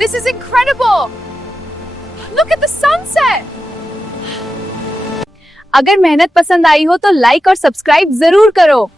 This is incredible. Look at the sunset. अगर मेहनत पसंद आई हो तो लाइक और सब्सक्राइब जरूर करो।